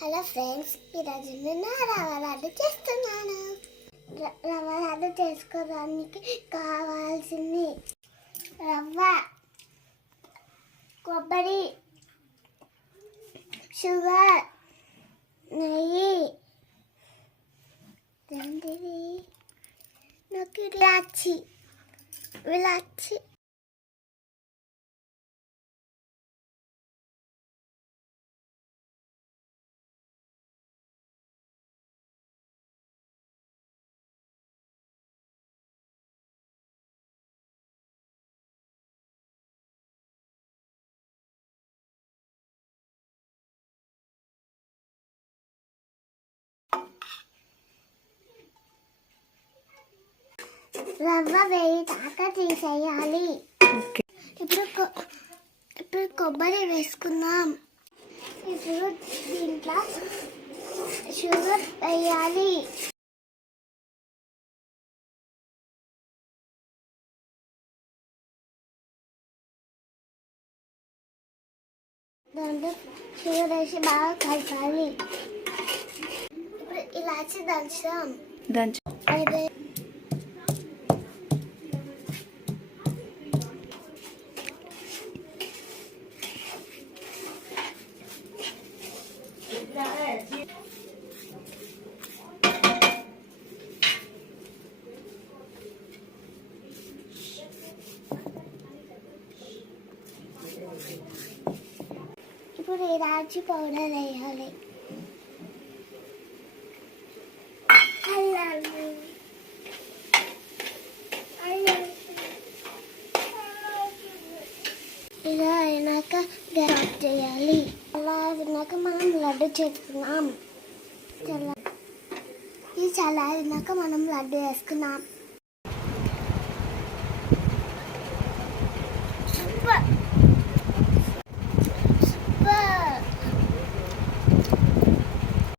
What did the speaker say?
Hello friends, ఈరోజు నేను రవ్వ లడ్డు చేస్తున్నాను. రవ్వ లడ్డు చేసుకోవడానికి కావాల్సింది రవ్వ, కొబ్బరి, షుగర్, నెయ్యి, ఇలాచి ఇలాచి రవ్వ వేయి దాకా తీసేయాలి. ఇప్పుడు కొబ్బరి వేసుకుందాం. ఇప్పుడు దీంట్లో షుగర్ వేయాలి. దాంట్లో షుగర్ వేసి బాగా కలపాలి. ఇప్పుడు ఇలాచి దంచుదాం. ఇప్పుడు ఇలాచి పౌడర్ వేయాలి. ఇలా అయినాక గ్యాస్ ఆఫ్ చేయాలి. అలా అయినాక మనం లడ్డు చేసుకున్నాం. ఈ చల్లారినాక మనం లడ్డు వేసుకున్నాం.